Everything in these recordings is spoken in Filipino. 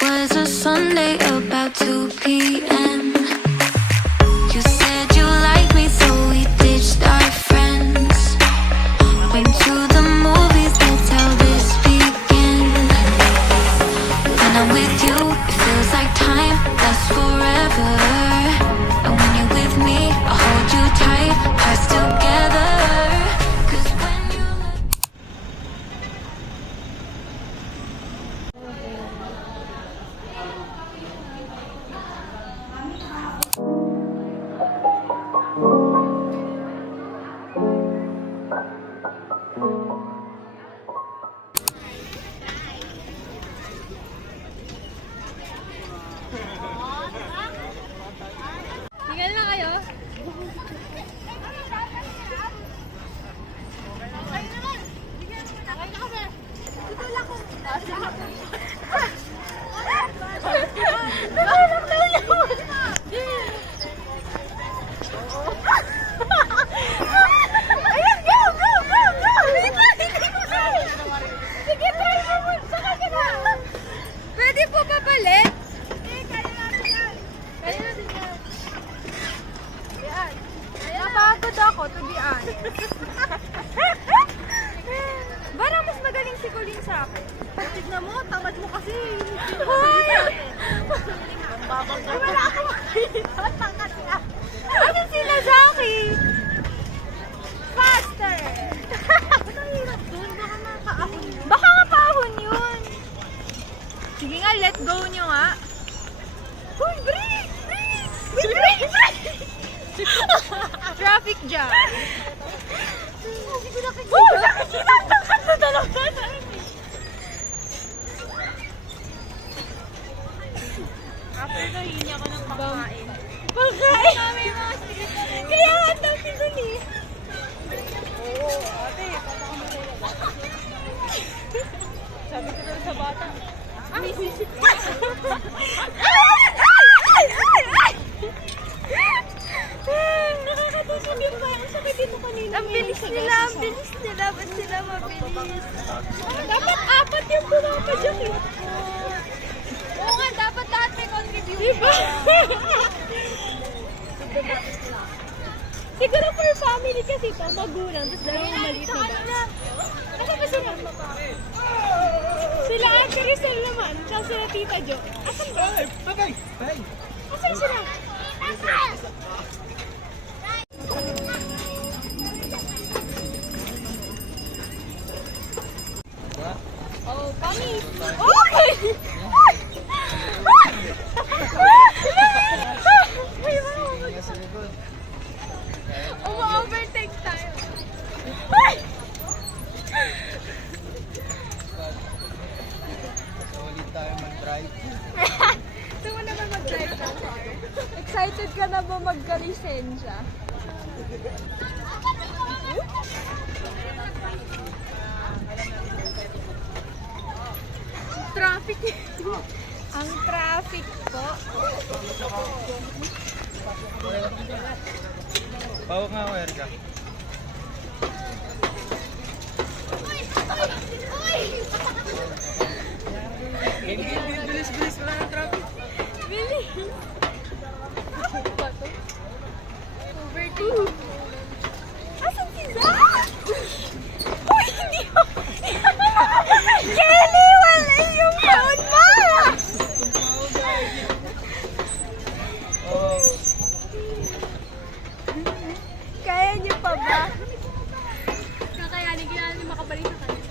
was a Sunday about 2 p.m. You said you liked me, so we ditched our friends. Went to the movies, that's how this began. When I'm with you, it feels like time lasts forever. And when you're with me, I hold you tight, hearts together. 'Cause when you Tingnan na kayo. Ayan, go, go, go, go! Sige, try mo mo. Saka ka na. Pwede po papalit? Kaya natin yan. Kaya natin yan. Yan. Napagod ako, to be honest. Parang mas magaling si Colleen sa akin. Tignan mo, tamad mo kasi. Hoy! Wala ako makita. Tangkat ka. Ano sila sa akin? Faster! Ba't ang hirap dun? Baka makaahon yun. Baka makaahon yun. Sige nga, let go nyo nga. Hoy, break! Break! Traffic jam. Hindi ko nakikita. Oh, nakikita! Tangkat na talaga. After na, hihingi ako ng pagkain. Pagkain? Kaya nga, ang dami dun eh. Oo, ate. Sabi ko lang sa bata. May sisip. Nakakatusog yung ba? Ang sakit dito kanina. Ang bilis nila. Ba't sila mabilis? Dapat apat yung pumapadyak eh. Oo nga, dapat lahat may contribution. Diba? Siguro for family kasi ito, magulang. Tapos dahil yung maliit na dance. Asa ba sila? Sila Ate Rizal naman. Tsaka sila Tita Jo. Asan ba? Asan sila? Oh, kami! Oh! Overtake tayo. Ulit tayo mag-drive. Gusto mo naman mag-drive ka? Excited ka na ba magka-lisensya? Traffic. Ang traffic po. Bawak nga ako, Erika. Bilis, wala ng traffic. Bilis. Overtake. Asan si Zach? Uy, hindi mo. Kelly, wala yung phone mo. Kaya niyo pa ba? Kakayanin kailangan niyo makabalik sa kanya.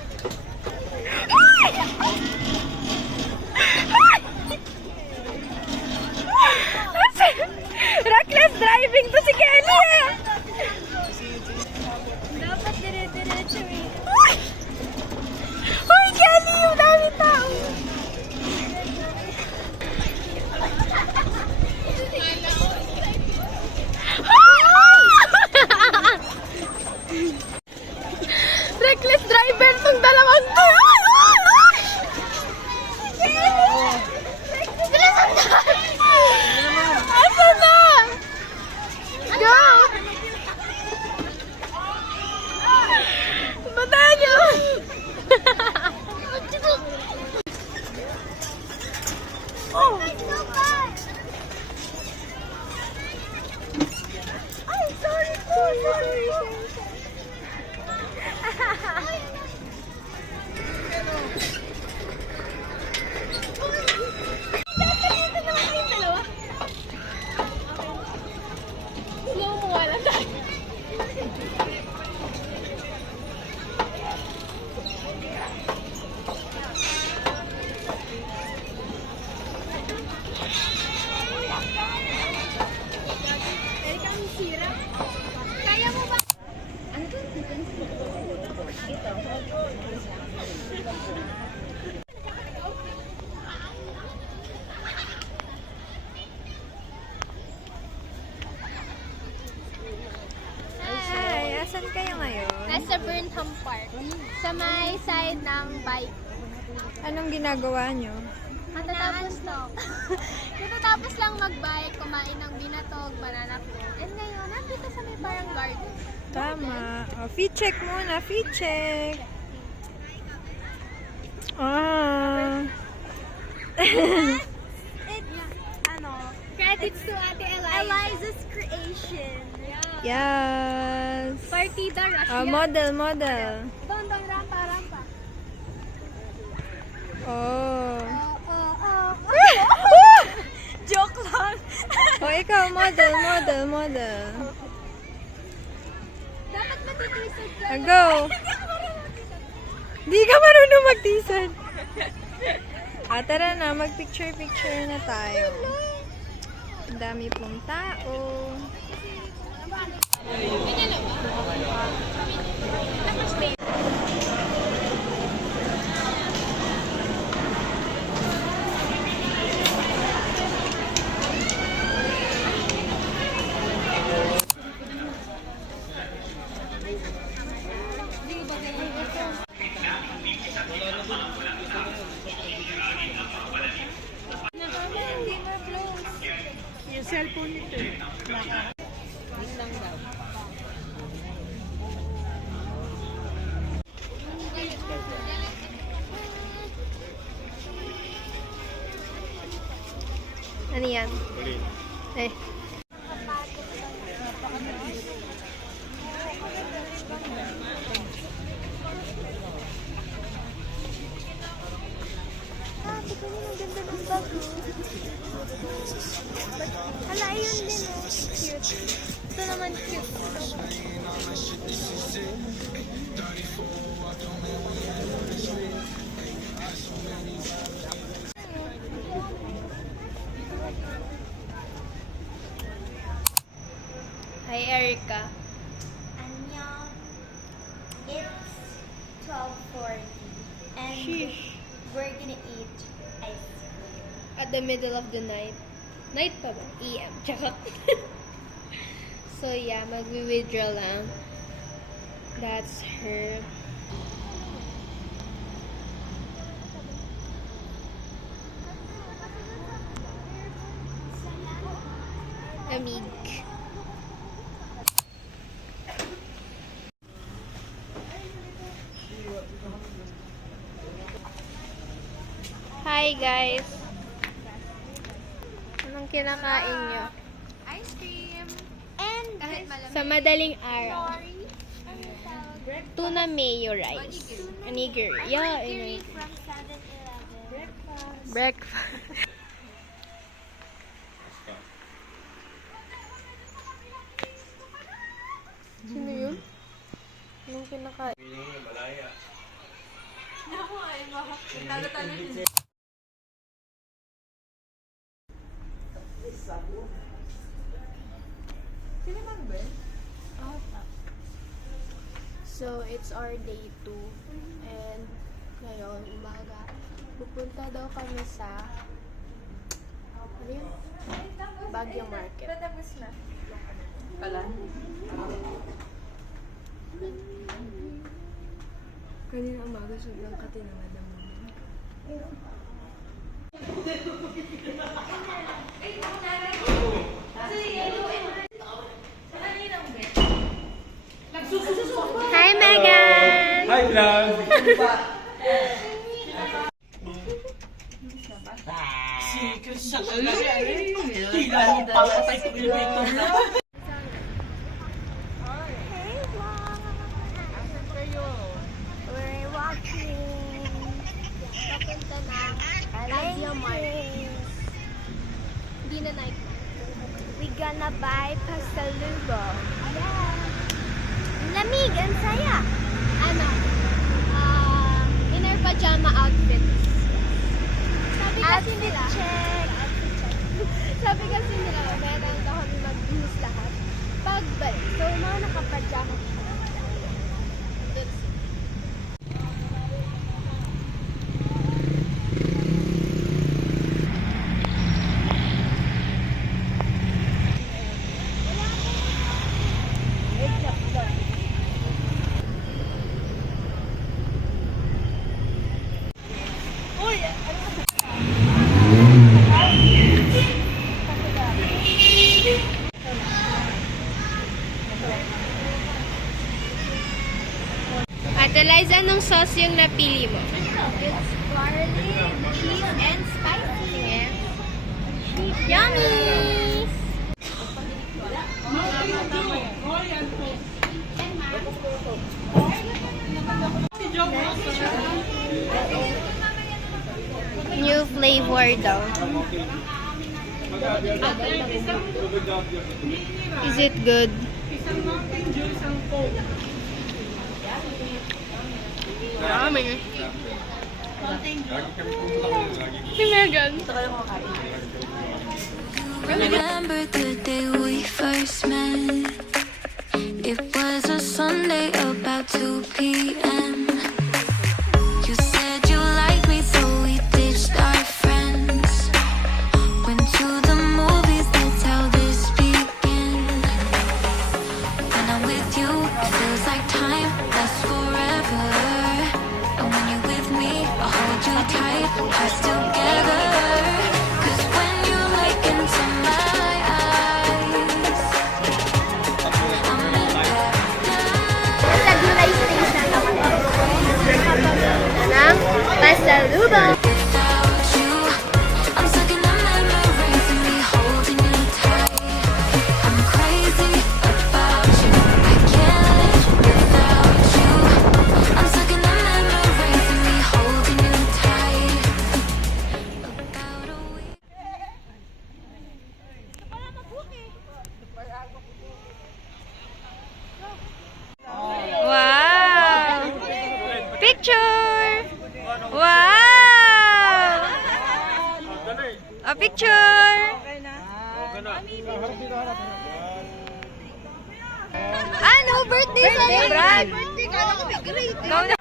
Reckless driving to si Kelly! Oh! Ay, sorry po! Sorry! Slow mo nga lang tayo. Kaya kang sira. Kaya mo ba? Ano to? Ito. Hi, asan kayo ngayon? Nasa Burnham Park. Sa may side ng bike. Anong ginagawa nyo? Katatapos lang. Katatapos lang mag-bike, kumain ng binatog, banana cream. And ngayon, nandito sa may parang garden. Tama. Oh, feet check muna, feet check. Ah. Credits to Ate Eliza's creation. Yes. Partida Rush. Oh, model, model. Doon, rampa, rampa. Oh. Joke lang. Oh, ikaw, model, model, model. Dapat matitisod ka. Ah, go. Di ka marunong magtisan. Ah, tara na, mag-picture-picture na tayo. Ang dami pong tao. Yung cellphone nito. Ano yan? Eh. Hala, ayun din oh. Cute. Ito naman cute. Hi, Erica. Annyeong. It's 12:40 and Sheesh. we're gonna eat ice cream. At the middle of the night. Night pa ba? EM. Charot. So, yeah, mag-withdraw lang. That's her. Amig. Hi, guys. Anong kinakain nyo? Ice cream. And kahit Sa madaling araw. Sorry. Tuna mayo rice. Onigiri. Yeah, Onigiri onigiri. from 7-Eleven. Breakfast. Sino yun? Anong kinakain? So, it's our day 2. And ngayon, umaga, pupunta daw kami sa ano yun? Baguio Market. Kanina umaga, sobrang katinamad ng muna. Hi, Megan! Hi, vlog! Si Christian Alvarez. Tila mo papatay ko yung ito na. Hey vlog! We're walking. Papunta na Baguio Mart. Hindi na night. We gonna buy pasalubong. Yeah. Lamig, ang saya. Ano? Inner pajama outfits. Sabi kasi nila. Check. Sabi kasi nila, meron daw kami mag-use lahat. Pagbalik. So, mga nakapajama. That's it. Ate Liza, anong sauce yung napili mo? It's garlic, cheese, and spicy. Yummy! New flavor daw. Is it good? Marami. Si Megan. Remember the day we first met. It was a Sunday about 2 p.m. You said you liked me, so we ditched our friends. Went to the movies, that's how this began. When I'm with you, it feels like time lasts forever. And when you're with me, I hold you tight, hearts together. 'Cause when you look into my eyes, I'm in paradise. Lagulay station ako. Ng pasalubong. Without you, I'm stuck in the memories of me holding you tight. I'm crazy about you, I can't live without you. I'm stuck in the memories of me holding you tight. About a week. Wow! Picture! Wow! A picture! Ano? Birthday celebrant! Go na!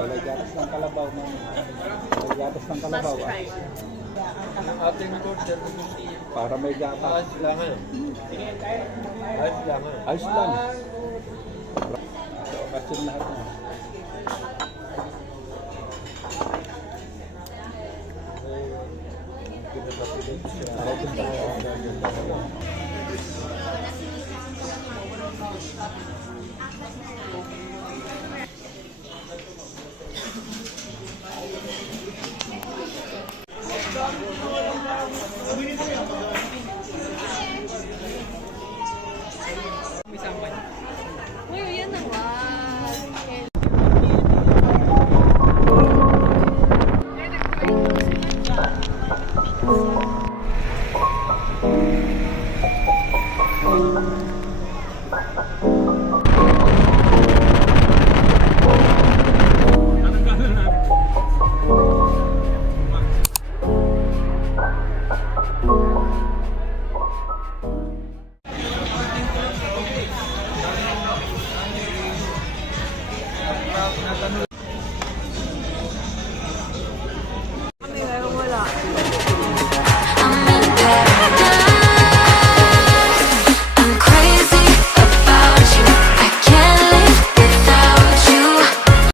Balay gatas ng kalabaw mo. Balay gatas ng kalabaw. Ating order Para may gatas. ayos lang. Ayos lang. Kasi lahat na. Uy, yan na.